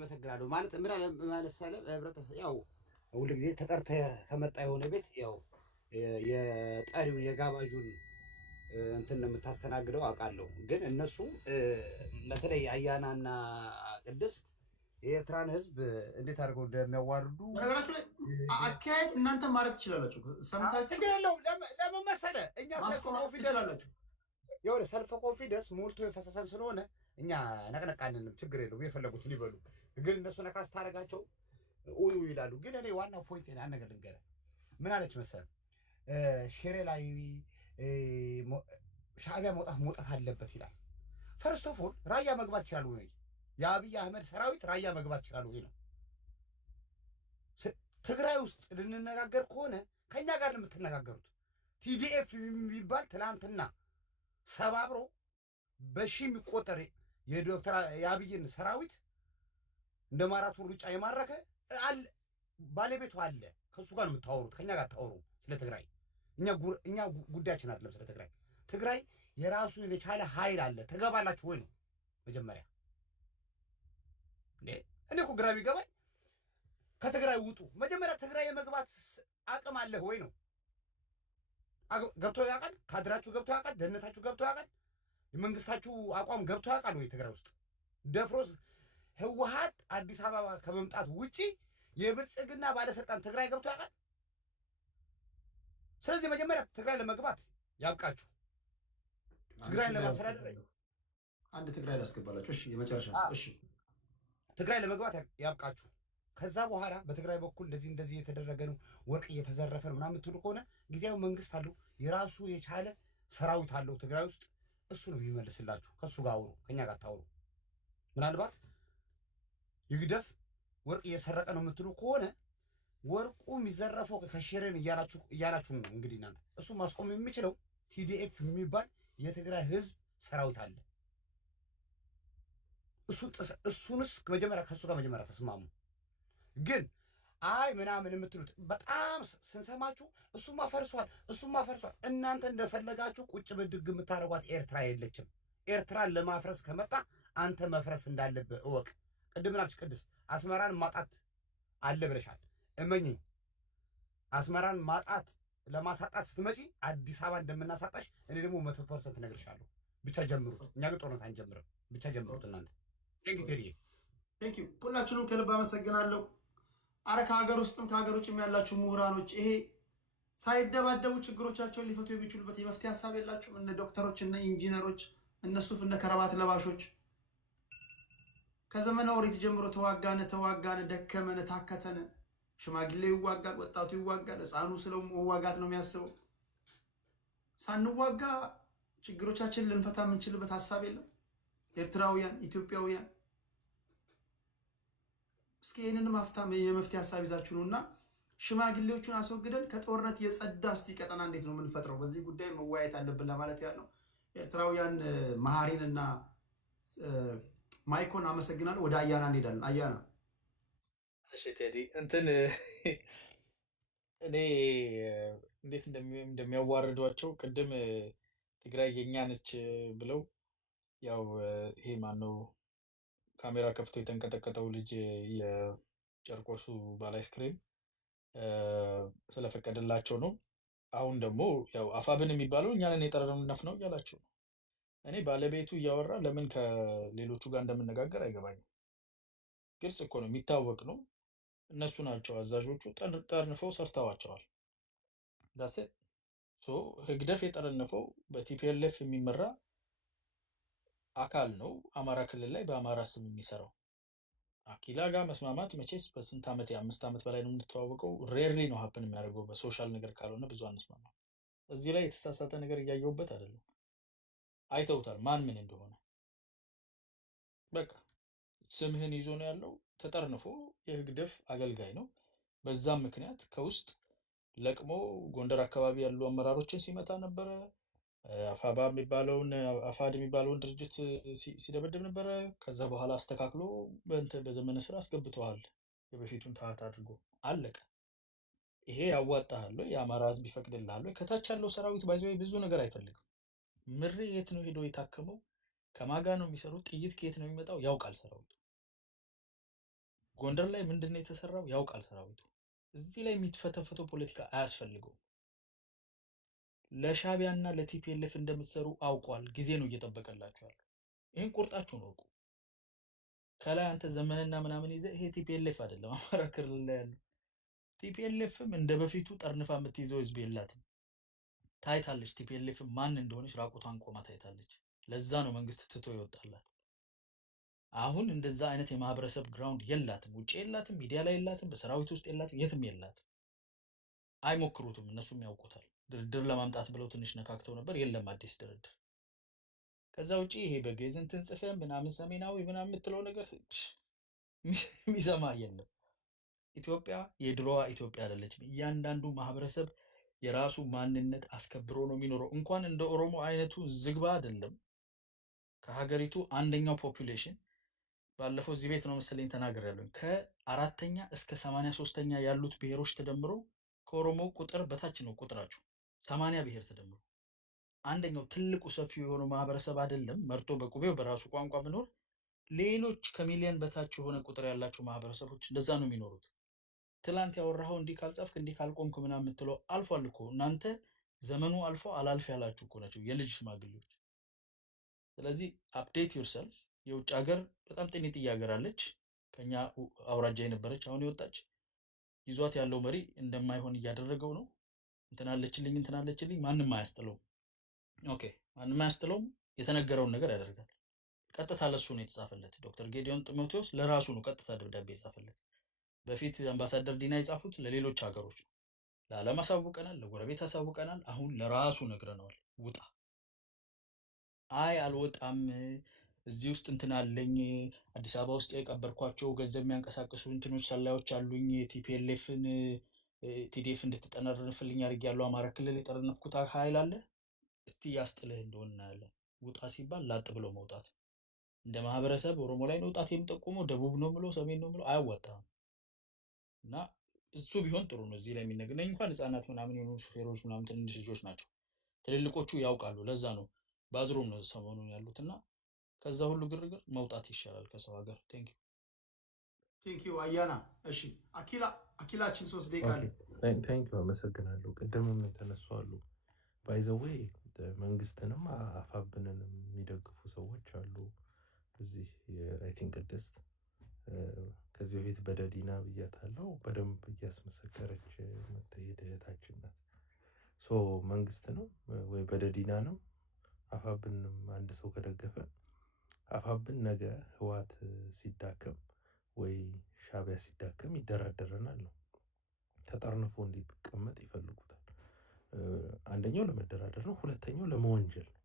አመሰግናለሁ። ማለት ምን አለ ማለት ሳለ ህብረተሰብ ያው ሁሉ ጊዜ ተጠርተህ ከመጣ የሆነ ቤት ያው የጠሪው የጋባዡን እንትን ነው የምታስተናግደው አውቃለሁ። ግን እነሱ በተለይ አያናና ቅድስት የኤርትራን ህዝብ እንዴት አድርገው እንደሚያዋርዱ ነገራችሁ ላይ አካሄድ እናንተ ማለት ትችላላችሁ። ሰምታችሁ ችግር የለውም። ለምን መሰለህ እኛ ሰልፍ ኮንፊደንስ የሆነ ሰልፍ ኮንፊደንስ ሞልቶ የፈሰሰን ስለሆነ እኛ ነቅነቃንንም ችግር የለውም። የፈለጉትን ይበሉ። ግን እነሱ ነካ ስታደርጋቸው ኡዩ ይላሉ። ግን እኔ ዋናው ፖይንት አንድ ነገር ልንገርህ። ምን አለች መሰለህ ሽሬ ላይ ሻዕቢያ መውጣት አለበት ይላል። ፈርስት ኦፍ ኦል ራያ መግባት ይችላል ወይ? የአብይ አህመድ ሰራዊት ራያ መግባት ይችላል ወይ ነው። ትግራይ ውስጥ ልንነጋገር ከሆነ ከኛ ጋር የምትነጋገሩት ቲዲኤፍ የሚባል ትናንትና ሰባብሮ በሺ የሚቆጠር የዶክተር የአብይን ሰራዊት እንደ ማራቶን ሩጫ የማረከ አለ። ባለቤቱ አለ። ከሱ ጋር ነው የምታወሩት። ከኛ ጋር ታወሩ ስለ ትግራይ። እኛ ጉዳያችን አይደለም ስለ ትግራይ። ትግራይ የራሱን የቻለ ኃይል አለ። ትገባላችሁ ወይ ነው መጀመሪያ። እኔ እኮ ግራ ቢገባኝ ከትግራይ ውጡ መጀመሪያ። ትግራይ የመግባት አቅም አለህ ወይ ነው። ገብቶ ያውቃል? ካድራችሁ ገብቶ ያውቃል? ደህንነታችሁ ገብቶ ያውቃል? የመንግስታችሁ አቋም ገብቶ ያውቃል ወይ? ትግራይ ውስጥ ደፍሮስ ህወሓት አዲስ አበባ ከመምጣት ውጪ የብልጽግና ባለስልጣን ትግራይ ገብቶ ያውቃል? ስለዚህ መጀመሪያ ትግራይ ለመግባት ያብቃችሁ። ትግራይን ለማስተዳደር አንድ ትግራይ ላስገባላችሁ። እሺ፣ የመጨረሻ እሺ፣ ትግራይ ለመግባት ያብቃችሁ። ከዛ በኋላ በትግራይ በኩል እንደዚህ የተደረገ ነው፣ ወርቅ እየተዘረፈ ነው ምናምን የምትሉ ከሆነ ጊዜያዊ መንግስት አለው፣ የራሱ የቻለ ሰራዊት አለው ትግራይ ውስጥ። እሱ ነው የሚመልስላችሁ። ከሱ ጋር አውሩ፣ ከኛ ጋር ታውሩ። ምናልባት ይግደፍ ወርቅ እየሰረቀ ነው የምትሉ ከሆነ ወርቁ የሚዘረፈው ከሽሬን እያላችሁ ነው እንግዲህ እናንተ። እሱ ማስቆም የሚችለው ቲዲኤፍ የሚባል የትግራይ ህዝብ ሰራዊት አለ። እሱንስ መጀመሪያ ከሱ ጋር መጀመሪያ ተስማሙ። ግን አይ ምናምን የምትሉት በጣም ስንሰማችሁ እሱማ ፈርሷል። እናንተ እንደፈለጋችሁ ቁጭ ብድግ የምታደርጓት ኤርትራ የለችም። ኤርትራን ለማፍረስ ከመጣ አንተ መፍረስ እንዳለብህ እወቅ። ቅድም ናች ቅድስት አስመራን ማጣት አለ ብለሻል። እመኚኝ፣ አስመራን ማጣት ለማሳጣት ስትመጪ አዲስ አበባ እንደምናሳጣሽ እኔ ደግሞ 100% እነግርሻለሁ። ብቻ ጀምሩት። እኛ ግን ጦርነት አንጀምርም። ብቻ ጀምሩት እናንተ። ቴንክ ዩ ሁላችሁንም ከልብ አመሰግናለሁ። አረ ከሀገር ውስጥም ከሀገር ውጭም ያላችሁ ምሁራኖች ይሄ ሳይደባደቡ ችግሮቻቸውን ሊፈቱ የሚችሉበት የመፍትሄ ሀሳብ የላችሁም? እነ ዶክተሮች፣ እነ ኢንጂነሮች፣ እነ ሱፍ፣ እነ ከረባት ለባሾች ከዘመነ ኦሪት ጀምሮ ተዋጋነ፣ ደከመነ፣ ታከተነ። ሽማግሌው ይዋጋል፣ ወጣቱ ይዋጋል፣ ህፃኑ ስለው መዋጋት ነው የሚያስበው። ሳንዋጋ ችግሮቻችን ልንፈታ የምንችልበት ሀሳብ የለም? ኤርትራውያን፣ ኢትዮጵያውያን እስኪ ይህንን የመፍትሄ ሀሳብ ይዛችሁ ነው እና ሽማግሌዎቹን አስወግደን ከጦርነት የጸዳ እስቲ ቀጠና እንዴት ነው የምንፈጥረው? በዚህ ጉዳይ መወያየት አለብን ለማለት ያለው ኤርትራውያን መሀሪን እና ማይኮን አመሰግናለሁ። ወደ አያና እንሄዳለን። አያና። እሺ ቴዲ፣ እኔ እንዴት እንደሚያዋርዷቸው ቅድም ትግራይ የኛ ነች ብለው ያው ይሄ ማነው ካሜራ ከፍቶ የተንቀጠቀጠው ልጅ የጨርቆሱ ባለ አይስክሬም ስለፈቀደላቸው ነው። አሁን ደግሞ ያው አፋብን የሚባለው እኛንን የጠረነፍ ነው እያላችሁ ነው። እኔ ባለቤቱ እያወራ ለምን ከሌሎቹ ጋር እንደምነጋገር አይገባኝም። ግልጽ እኮ ነው፣ የሚታወቅ ነው። እነሱ ናቸው አዛዦቹ፣ ጠርንፈው ሰርተዋቸዋል። ዳሴ ህግደፍ የጠረነፈው በቲፒኤልኤፍ የሚመራ አካል ነው። አማራ ክልል ላይ በአማራ ስም የሚሰራው አኪላ ጋር መስማማት መቼስ በስንት ዓመት የ5 ዓመት በላይ ነው የምንተዋወቀው። ሬርሊ ነው ሀፕን የሚያደርገው በሶሻል ነገር ካልሆነ ብዙ አንስማማ። እዚህ ላይ የተሳሳተ ነገር እያየሁበት አይደለም። አይተውታል ማን ምን እንደሆነ። በቃ ስምህን ይዞ ነው ያለው። ተጠርንፎ የህግደፍ አገልጋይ ነው። በዛም ምክንያት ከውስጥ ለቅሞ ጎንደር አካባቢ ያሉ አመራሮችን ሲመታ ነበረ። አፋድ የሚባለውን ድርጅት ሲደበድብ ነበረ። ከዛ በኋላ አስተካክሎ በዘመነ ስራ አስገብተዋል። የበፊቱን ታህት አድርጎ አለቀ። ይሄ ያዋጣሃል ወይ? የአማራ ህዝብ ይፈቅድልሃል ወይ? ከታች ያለው ሰራዊት ባይዘ ብዙ ነገር አይፈልግም። ምሬ የት ነው ሄዶ የታከመው? ከማጋ ነው የሚሰሩት? ጥይት ከየት ነው የሚመጣው? ያውቃል ሰራዊቱ። ጎንደር ላይ ምንድን ነው የተሰራው ያውቃል ሰራዊቱ። እዚህ ላይ የሚትፈተፈተው ፖለቲካ አያስፈልገውም። ለሻቢያና ለቲፒኤልኤፍ እንደምትሰሩ አውቋል። ጊዜ ነው እየጠበቀላችኋል። ይህን ቁርጣችሁን ወቁ። ከላይ አንተ ዘመንና ምናምን ይዘህ ይሄ ቲፒኤልኤፍ አይደለም አማራ ክልል ላይ ያለው ቲፒኤልኤፍም እንደ በፊቱ ጠርንፋ የምትይዘው ህዝብ የላትም። ታይታለች። ቲፒኤልኤፍ ማን እንደሆነች ራቁቷን ቆማ ታይታለች። ለዛ ነው መንግስት ትቶ ይወጣላት። አሁን እንደዛ አይነት የማህበረሰብ ግራውንድ የላትም። ውጭ የላትም፣ ሚዲያ ላይ የላትም፣ በሰራዊት ውስጥ የላትም፣ የትም የላትም። አይሞክሩትም፣ እነሱም ያውቁታል። ድርድር ለማምጣት ብለው ትንሽ ነካክተው ነበር፣ የለም አዲስ ድርድር። ከዛ ውጪ ይሄ በጌዝ እንትን ጽፈን ምናምን ሰሜናዊ ምናምን የምትለው ነገር የሚሰማ የለም። ኢትዮጵያ የድሮዋ ኢትዮጵያ አይደለችም። እያንዳንዱ ማህበረሰብ የራሱ ማንነት አስከብሮ ነው የሚኖረው። እንኳን እንደ ኦሮሞ አይነቱ ዝግባ አይደለም ከሀገሪቱ አንደኛው ፖፑሌሽን ባለፈው እዚህ ቤት ነው መሰለኝ ተናግሬያለሁ። ከ4ኛ እስከ 83ኛ ያሉት ብሔሮች ተደምሮ ከኦሮሞ ቁጥር በታች ነው ቁጥራቸው 80 ብሔር ተደምሮ አንደኛው ትልቁ ሰፊው የሆነው ማህበረሰብ አይደለም መርጦ በቁቤው በራሱ ቋንቋ መኖር። ሌሎች ከሚሊዮን በታች የሆነ ቁጥር ያላቸው ማህበረሰቦች እንደዛ ነው የሚኖሩት። ትላንት ያወራኸው እንዲህ ካልጻፍክ እንዲህ ካልቆምክ ምናምን የምትለው አልፏል እኮ እናንተ ዘመኑ አልፎ አላልፍ ያላችሁ እኮ ናቸው የልጅ ሽማግሌዎች። ስለዚህ አፕዴት ዩርሰልፍ። የውጭ ሀገር በጣም ጤነኛ ሀገር አለች ከኛ አውራጃ የነበረች አሁን የወጣች ይዟት ያለው መሪ እንደማይሆን እያደረገው ነው። እንትናለችልኝ ማንም አያስጥለውም። ኦኬ ማንም አያስጥለውም። የተነገረውን ነገር ያደርጋል። ቀጥታ ለሱ ነው የተጻፈለት። ዶክተር ጌዲዮን ጢሞቴዎስ ለራሱ ነው ቀጥታ ደብዳቤ የጻፈለት። በፊት አምባሳደር ዲና የጻፉት ለሌሎች ሀገሮች ነው። ለዓለም አሳውቀናል፣ ለጎረቤት አሳውቀናል። አሁን ለራሱ ነግረነዋል። ውጣ። አይ አልወጣም፣ እዚህ ውስጥ እንትን አለኝ፣ አዲስ አበባ ውስጥ የቀበርኳቸው ገንዘብ የሚያንቀሳቅሱ እንትኖች ሰላዮች አሉኝ፣ ቲፒኤልኤፍን ቲዲኤፍ እንድትጠነርንፍልኝ አድርጌያለሁ፣ አማራ ክልል የጠረነፍኩት ኃይል አለ፣ እስቲ ያስጥልህ እንደሆነ እናያለን። ውጣ ሲባል ላጥ ብሎ መውጣት። እንደ ማህበረሰብ ኦሮሞ ላይ ነው ጣት የሚጠቁመው፣ ደቡብ ነው ብሎ ሰሜን ነው ብሎ አያዋጣም። እና እሱ ቢሆን ጥሩ ነው። እዚህ ላይ የሚነግረኝ እንኳን ህፃናት ምናምን የሆኑ ሹፌሮች ምናምን ትንንሽ ልጆች ናቸው። ትልልቆቹ ያውቃሉ። ለዛ ነው ባዝሩም ነው ሰሞኑን ያሉት። እና ከዛ ሁሉ ግርግር መውጣት ይሻላል ከሰው ሀገር። ቴንኪው አያና። እሺ አኪላችን 3 ደቂቃ አለ። ቴንኪው አመሰግናለሁ። ቅድምም የተነሱ አሉ ባይዘዌይ መንግስትንም አፋብንንም የሚደግፉ ሰዎች አሉ እዚህ አይ ቲንክ ቅድስት ከዚህ በፊት በደዲና ብያታለው በደንብ እያስመሰከረች መተሄድ እህታችን ናት። ሶ መንግስት ነው ወይ በደዲና ነው አፋብንም አንድ ሰው ከደገፈ አፋብን ነገ ህዋት ሲዳከም ወይ ሻቢያ ሲዳከም ይደራደረናል ነው። ተጠርንፎ እንዲቀመጥ ይፈልጉታል። አንደኛው ለመደራደር ነው፣ ሁለተኛው ለመወንጀል ነው።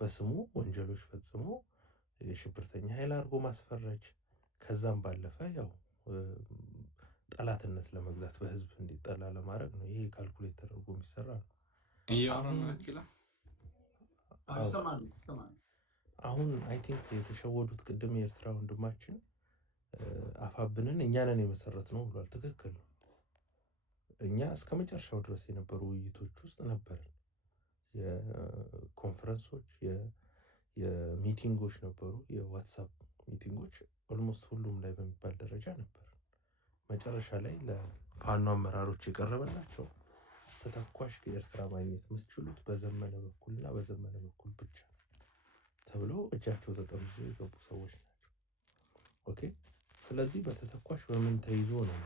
በስሙ ወንጀሎች ፈጽሞ የሽብርተኛ ኃይል አድርጎ ማስፈረጅ፣ ከዛም ባለፈ ያው ጠላትነት ለመግዛት በህዝብ እንዲጠላ ለማድረግ ነው። ይሄ ካልኩሌት ተደርጎ የሚሰራ ነው። አሁን አይ ቲንክ የተሸወዱት ቅድም የኤርትራ ወንድማችን አፋብንን እኛ ነን የመሰረት ነው ብሏል። ትክክል ነው። እኛ እስከ መጨረሻው ድረስ የነበሩ ውይይቶች ውስጥ ነበርን። የኮንፈረንሶች የሚቲንጎች ነበሩ፣ የዋትሳፕ ሚቲንጎች ኦልሞስት ሁሉም ላይ በሚባል ደረጃ ነበር። መጨረሻ ላይ ለፋኖ አመራሮች የቀረበላቸው ተተኳሽ ከኤርትራ ማግኘት የምትችሉት በዘመነ በኩልና በዘመነ በኩል ብቻ ተብለው እጃቸው ተጠምዞ የገቡ ሰዎች ናቸው። ኦኬ። ስለዚህ በተተኳሽ በምን ተይዞ ነው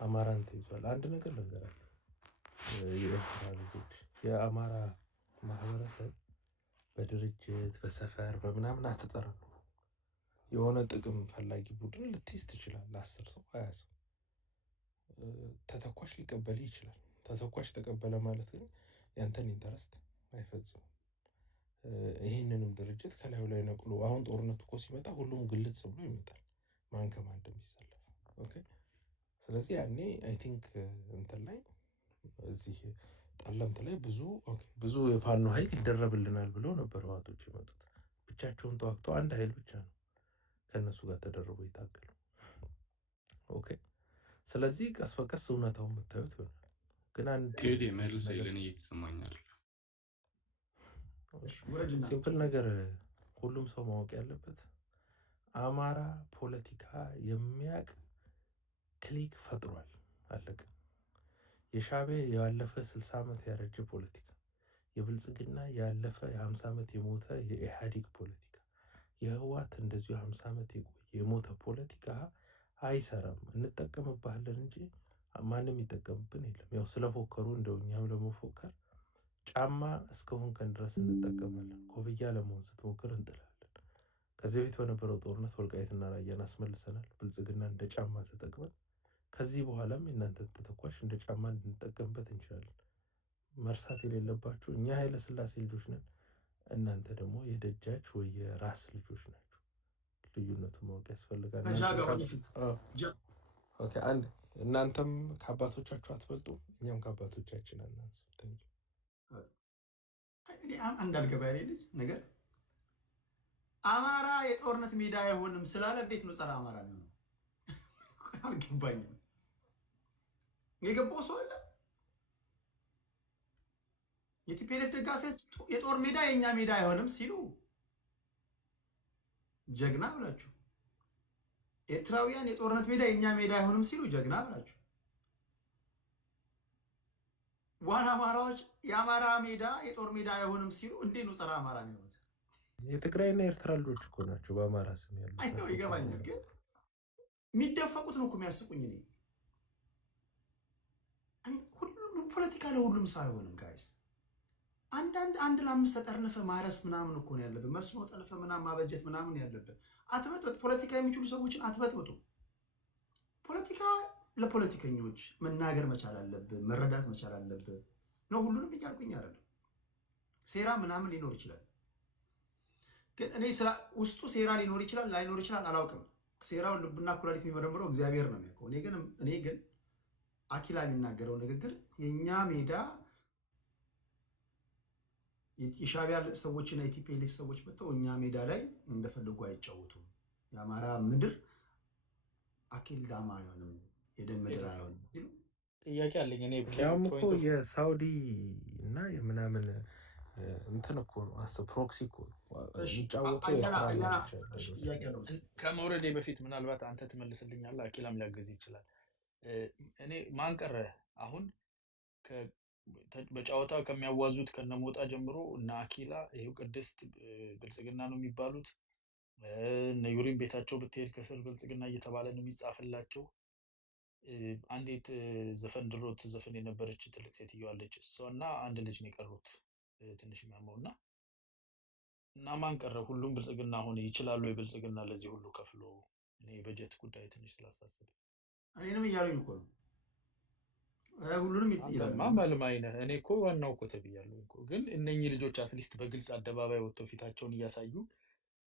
አማራን ተይዟል? አንድ ነገር ልንገራችሁ፣ የኤርትራ ልጆች የአማራ ማህበረሰብ በድርጅት በሰፈር በምናምን አትጠራም። የሆነ ጥቅም ፈላጊ ቡድን ልትይዝ ትችላለህ፣ 10 ሰው 20 ሰው ተተኳሽ ሊቀበል ይችላል። ተተኳሽ ተቀበለ ማለት ግን ያንተን ኢንተረስት አይፈጽምም። ይህንንም ድርጅት ከላዩ ላይ ነቅሎ አሁን ጦርነቱ እኮ ሲመጣ ሁሉም ግልጽ ብሎ ይመጣል ማን ከማን እንደሚሰለፍ። ኦኬ። ስለዚህ ያኔ አይ ቲንክ እንትን ላይ እዚህ ጠለምት ላይ ብዙ የፋኖ ኃይል ይደረብልናል ብለው ነበር ህዋቶች የመጡት። ብቻቸውን ተዋግተው አንድ ኃይል ብቻ ነው ከነሱ ጋር ተደረቡ የታገሉ። ኦኬ። ስለዚህ ቀስ በቀስ እውነታውን የምታዩት ይሆናል። ግን አንድ ቴዲ መልስ ይለን እየተሰማኛል። ሲምፕል ነገር ሁሉም ሰው ማወቅ ያለበት አማራ ፖለቲካ የሚያቅ ክሊክ ፈጥሯል። አለቀ። የሻዕቢያ ያለፈ 60 ዓመት ያረጀ ፖለቲካ፣ የብልጽግና ያለፈ የ50 ዓመት የሞተ የኢህአዴግ ፖለቲካ፣ የህወሓት እንደዚሁ 50 ዓመት የቆየ የሞተ ፖለቲካ አይሰራም። እንጠቀምባለን እንጂ ማንም ይጠቀምብን የለም። ያው ስለፎከሩ እንደው እኛም ለመፎከር ጫማ እስከሆንከን ድረስ እንጠቀማለን። ኮፍያ ለመሆን ስትሞክር እንጥላለን። ከዚህ በፊት በነበረው ጦርነት ወልቃይትና ራያን አስመልሰናል። ብልጽግና እንደ ጫማ ተጠቅመን ከዚህ በኋላም የእናንተ ተተኳሽ እንደ ጫማ እንድንጠቀምበት እንችላለን። መርሳት የሌለባችሁ እኛ ኃይለ ሥላሴ ልጆች ነን፣ እናንተ ደግሞ የደጃች ወይ የራስ ልጆች ናቸው። ልዩነቱ ማወቅ ያስፈልጋል። አንድ እናንተም ከአባቶቻችሁ አትበልጡም፣ እኛም ከአባቶቻችን አናንስም። አንድ አልገባ ያለ ልጅ ነገር አማራ የጦርነት ሜዳ አይሆንም ስላለ እንዴት ነው ጸረ አማራ የሚሆነው? አልገባኝም። የገባው ሰው አለ? የቲፒኤልኤፍ ደጋፊዎች የጦር ሜዳ የእኛ ሜዳ አይሆንም ሲሉ ጀግና ብላችሁ፣ ኤርትራውያን የጦርነት ሜዳ የእኛ ሜዳ አይሆንም ሲሉ ጀግና ብላችሁ፣ ዋና አማራዎች የአማራ ሜዳ የጦር ሜዳ አይሆንም ሲሉ እንዴት ነው ጸረ አማራ የሚሆኑት? የትግራይና የኤርትራ ልጆች እኮ ናቸው በአማራ ስም ያሉ። አይ ነው ይገባኛል፣ ግን የሚደፈቁት ነው እኮ የሚያስቁኝ። እኔ ሁሉም ፖለቲካ ለሁሉም ሰው አይሆንም ጋይስ። አንድ ለአምስት ተጠርንፈ ማረስ ምናምን እኮ ነው ያለብህ። መስኖ ጠልፈ ምናምን ማበጀት ምናምን ያለብህ። አትበጥበጥ። ፖለቲካ የሚችሉ ሰዎችን አትበጥበጡ። ፖለቲካ ለፖለቲከኞች መናገር መቻል አለብህ፣ መረዳት መቻል አለብህ ነው። ሁሉንም እያልኩኝ አይደለም። ሴራ ምናምን ሊኖር ይችላል፣ ግን እኔ ውስጡ ሴራ ሊኖር ይችላል ላይኖር ይችላል አላውቅም። ሴራውን ልብና ኩላሊት የሚመረምረው እግዚአብሔር ነው የሚያውቀው። እኔ ግን አኪላ የሚናገረው ንግግር የእኛ ሜዳ የሻዕቢያ ሰዎችና የቲፒኤልኤፍ ሰዎች መጥተው እኛ ሜዳ ላይ እንደፈለጉ አይጫወቱም። የአማራ ምድር አኪል ዳማ አይሆንም፣ የደም ምድር አይሆንም። ጥያቄ አለኝ እኔ። ያውም እኮ የሳውዲ እና የምናምን እንትን እኮ ነው፣ ፕሮክሲ እኮ ነው የሚጫወተው። ከመውረዴ በፊት ምናልባት አንተ ትመልስልኛለህ፣ አኪላም ሊያገዝ ይችላል። እኔ ማን ቀረ አሁን በጨዋታ ከሚያዋዙት ከነሞጣ ጀምሮ እነ አኪላ ይሄው ቅድስት ብልጽግና ነው የሚባሉት፣ እነ ዩሪን ቤታቸው ብትሄድ ከስር ብልጽግና እየተባለ ነው የሚጻፍላቸው። አንዲት ዘፈን ድሮት ዘፈን የነበረች ትልቅ ሴትዮ አለች፣ እሷና አንድ ልጅ ነው የቀሩት ትንሽ የሚያመው እና ማን ቀረ? ሁሉም ብልጽግና ሆነ። ይችላሉ የብልጽግና ለዚህ ሁሉ ከፍሎ? እኔ በጀት ጉዳይ ትንሽ ስላሳስብ እኔንም እያሉኝ እኮ ነው። ሁሉንም አንተማ መልማይ ነህ። እኔ እኮ ዋናው እኮ ተብያለሁ እኮ። ግን እነኚህ ልጆች አትሊስት በግልጽ አደባባይ ወጥተው ፊታቸውን እያሳዩ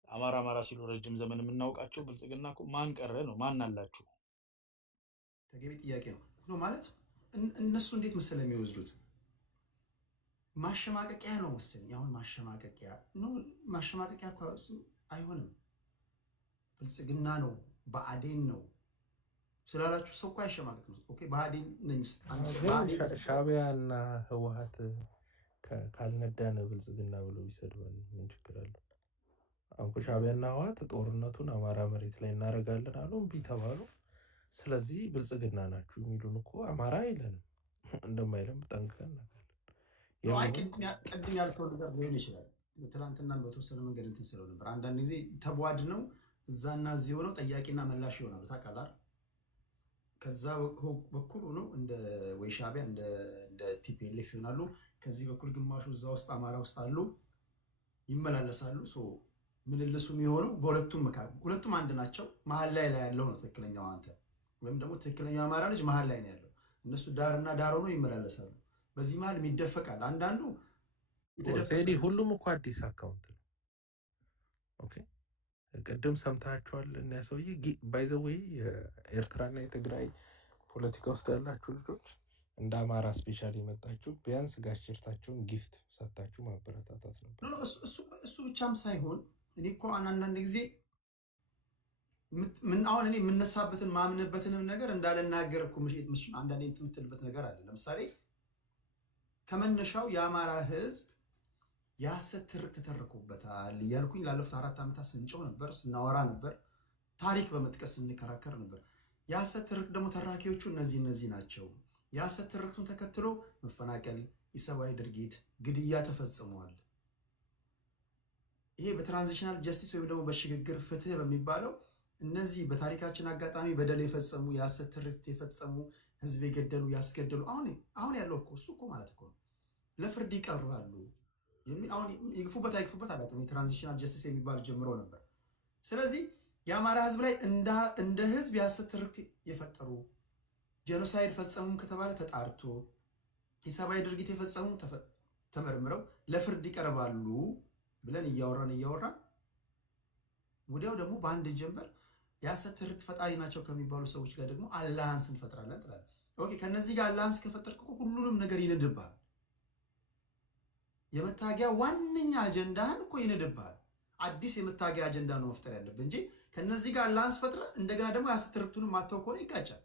አማራ ሲሉ ረጅም ዘመን የምናውቃቸው ብልጽግና እኮ ማን ቀረ ነው? ማን አላችሁ? ተገቢ ጥያቄ ነው ማለት እነሱ እንዴት መሰለህ የሚወስዱት ማሸማቀቂያ ነው መሰለኝ። አሁን ማሸማቀቂያ ነው። ማሸማቀቂያ እኮ አይሆንም። ብልጽግና ነው ብአዴን ነው ስላላችሁ ሰው እኮ አይሸማቀቅም። ኦኬ ብአዴን ነኝ ሻዕቢያና ህወሓት ካልነዳነ ብልጽግና ብሎ ቢሰድበን ምን ችግር አለ? አሁን ሻዕቢያና ህወሓት ጦርነቱን አማራ መሬት ላይ እናደርጋለን አሉ፣ እምቢ ተባሉ። ስለዚህ ብልጽግና ናችሁ የሚሉን እኮ አማራ አይለንም፣ እንደማይለም ጠንቅቀን ቅድም ያልከው ነገር ሊሆን ይችላል። ትናንትና በተወሰነ መንገድ እንትን ስለው ነበር። አንዳንድ ጊዜ ተቧድ ነው እዛና እዚህ ሆነው ጠያቂና መላሽ ይሆናሉ። ታውቃለህ? ከዛ በኩል ሆነው እንደ ወይ ሻዕቢያ እንደ ቲፒኤልኤፍ ይሆናሉ። ከዚህ በኩል ግማሹ እዛ ውስጥ አማራ ውስጥ አሉ፣ ይመላለሳሉ። ምልልሱ የሚሆነው በሁለቱም መካከል፣ ሁለቱም አንድ ናቸው። መሀል ላይ ያለው ነው ትክክለኛው አንተ፣ ወይም ደግሞ ትክክለኛው አማራ ልጅ መሀል ላይ ነው ያለው። እነሱ ዳርና ዳር ሆነው ይመላለሳሉ። በዚህ መሀል የሚደፈቃል። አንዳንዱ ሁሉም እኮ አዲስ አካውንት ነው። ኦኬ ቅድም ሰምታችኋል። እና ሰውዬ ባይዘወይ የኤርትራና የትግራይ ፖለቲካ ውስጥ ያላችሁ ልጆች እንደ አማራ ስፔሻል የመጣችሁ ቢያንስ ጋሽርታቸውን ጊፍት ሰጣችሁ ማበረታታት ነበር። እሱ ብቻም ሳይሆን እኔ እኮ አንዳንድ ጊዜ አሁን እኔ የምነሳበትን ማምንበትንም ነገር እንዳልናገር እኮ አንዳንዴ የምትልበት ነገር አለ። ለምሳሌ ከመነሻው የአማራ ህዝብ የሐሰት ትርክ ተተርኮበታል እያልኩኝ ላለፉት 4 ዓመታት ስንጨው ነበር፣ ስናወራ ነበር። ታሪክ በመጥቀስ ስንከራከር ነበር። የሐሰት ትርክት ደግሞ ተራኪዎቹ እነዚህ ናቸው። የሐሰት ትርክቱን ተከትሎ መፈናቀል፣ ኢሰብአዊ ድርጊት፣ ግድያ ተፈጽሟል። ይሄ በትራንዚሽናል ጀስቲስ ወይም ደግሞ በሽግግር ፍትህ በሚባለው እነዚህ በታሪካችን አጋጣሚ በደል የፈጸሙ የሐሰት ትርክት የፈጸሙ ህዝብ የገደሉ ያስገደሉ አሁን ያለው እኮ እሱ እኮ ማለት እኮ ነው ለፍርድ ይቀርባሉ የሚል አሁን ይግፉበት አይግፉበት አላውቅም። የትራንዚሽናል ጀስቲስ የሚባል ጀምሮ ነበር። ስለዚህ የአማራ ህዝብ ላይ እንደ ህዝብ የሐሰት ትርክት የፈጠሩ ጄኖሳይድ ፈጸሙም ከተባለ ተጣርቶ ኢሰብአዊ ድርጊት የፈጸሙ ተመርምረው ለፍርድ ይቀርባሉ ብለን እያወራን ወዲያው ደግሞ በአንድ ጀንበር የሐሰት ትርክት ፈጣሪ ናቸው ከሚባሉ ሰዎች ጋር ደግሞ አላያንስ እንፈጥራለን ትላለህ። ኦኬ፣ ከነዚህ ጋር አላያንስ ከፈጠርክ እኮ ሁሉንም ነገር ይንድብሃል። የመታገያ ዋነኛ አጀንዳህን እኮ ይንድብሃል። አዲስ የመታገያ አጀንዳ ነው መፍጠር ያለብህ እንጂ ከነዚህ ጋር አላያንስ ፈጥረህ እንደገና ደግሞ የሐሰት ትርክቱን ማተው ከሆነ ይጋጫል።